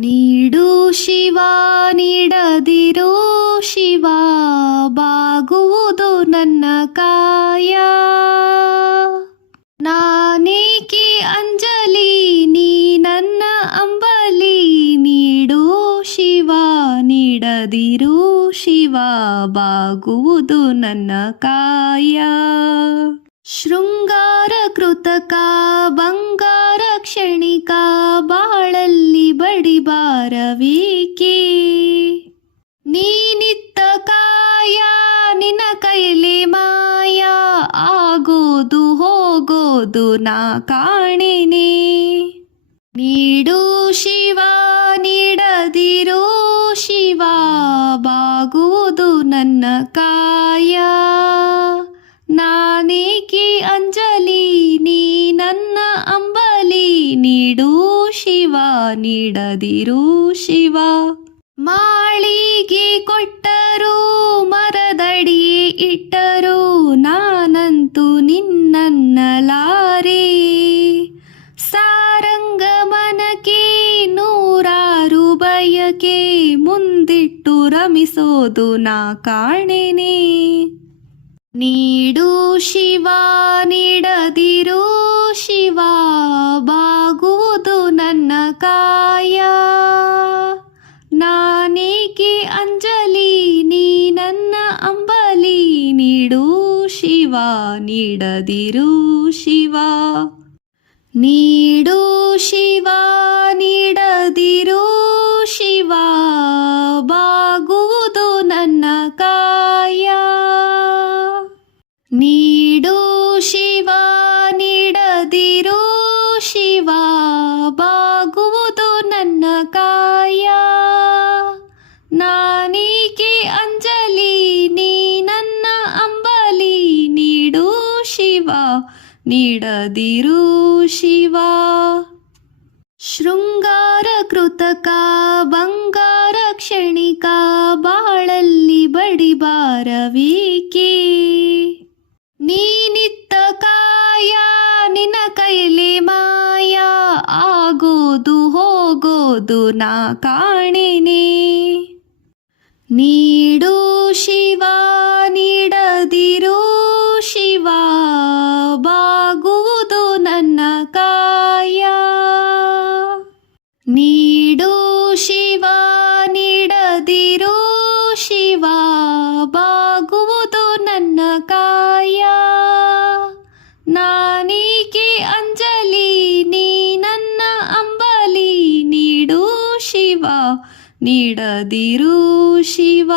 ನೀಡು ಶಿವ ನೀಡದಿರೋ ಶಿವ, ಬಾಗುವುದು ನನ್ನ ಕಾಯ. ನಾನೇಕೆ ಅಂಜಲಿ ನೀ ನನ್ನ ಅಂಬಲಿ, ನೀಡು ಶಿವ ನೀಡದಿರೋ ಶಿವ, ಬಾಗುವುದು ನನ್ನ ಕಾಯ. ಶೃಂಗಾರ ಕೃತಕ ಬಂಗಾರ ಕ್ಷಣಿಕ, ಬಾಳಲ್ಲಿ ಬಡಿಬಾರವೇಕೆ. ನೀನಿತ್ತ ಕಾಯ ನಿನ್ನ ಕೈಲಿ ಮಾಯ, ಆಗೋದು ಹೋಗೋದು ನಾ ಕಾಣೆನೆ. ನೀಡು ಶಿವ ನೀಡದಿರೋ ಶಿವ, ಬಾಗುವುದು ನನ್ನ ಕಾಯ. ನಾನೇಕೆ ಅಂಜಲಿ ನೀ ನನ್ನ ಅಂಬಲಿ, ನೀಡು ಶಿವ ನೀಡದಿರು ಶಿವ. ಮಾಳಿಗೆ ಕೊಟ್ಟರು ಮರದಡಿಯೇ ಇಟ್ಟರು, ನಾನಂತೂ ನಿನ್ನನ್ನಲಾರೆ. ಸಾರಂಗಮನಕ್ಕೆ ನೂರಾರು ಬಯಕೆ, ಮುಂದಿಟ್ಟು ರಮಿಸೋದು ನಾ ಕಾಣೆನೆ. ನೀಡು ಶಿವ ನೀಡದಿರೋ ಶಿವ, ಬಾಗುವುದು ನನ್ನ ಕಾಯ. ನಾನೇಕೆ ಅಂಜಲಿ ನೀ ನನ್ನ ಅಂಬಲಿ, ನೀಡು ಶಿವ ನೀಡದಿರು ಶಿವ. ನೀಡು ಶಿವ ನೀಡದಿರೋ ಶಿವ, ಬಾಗುವುದು ನನ್ನ ಕಾಯ. ನೀಡು ಶಿವ ನೀಡದಿರೋ ಶಿವ, ಬಾಗುವುದು ನನ್ನ ಕಾಯ. ನಾನೇಕೆ ಅಂಜಲಿ ನೀ ನನ್ನ ಅಂಬಲಿ, ನೀಡು ಶಿವ ನೀಡದಿರು ಶಿವ. ಶೃಂಗಾರ ಕೃತಕ ಬಂಗಾರ ಕ್ಷಣಿಕ, ಬಾಳಲ್ಲಿ ಬಡಿಬಾರವೇಕೆ. ನೀನಿತ್ತ ಕಾಯ ನಿನ್ನ ಕೈಲಿ ಮಾಯ, ಆಗೋದು ಹೋಗೋದು ನಾ ಕಾಣೆನೆ. ನೀಡು ಶಿವ ನೀಡದಿರೋ ಶಿವ, ಬಾಗುವುದು ನನ್ನ ಕಾಯ. ನೀಡು ಶಿವ ನೀಡದಿರೋ ಶಿವ, ಬಾಗುವುದು ನನ್ನ ಕಾಯ. ನಾನೇಕೆ ಅಂಜಲಿ ನೀ ನನ್ನ ಅಂಬಲಿ, ನೀಡು ಶಿವ ನೀಡದಿರು ಶಿವ.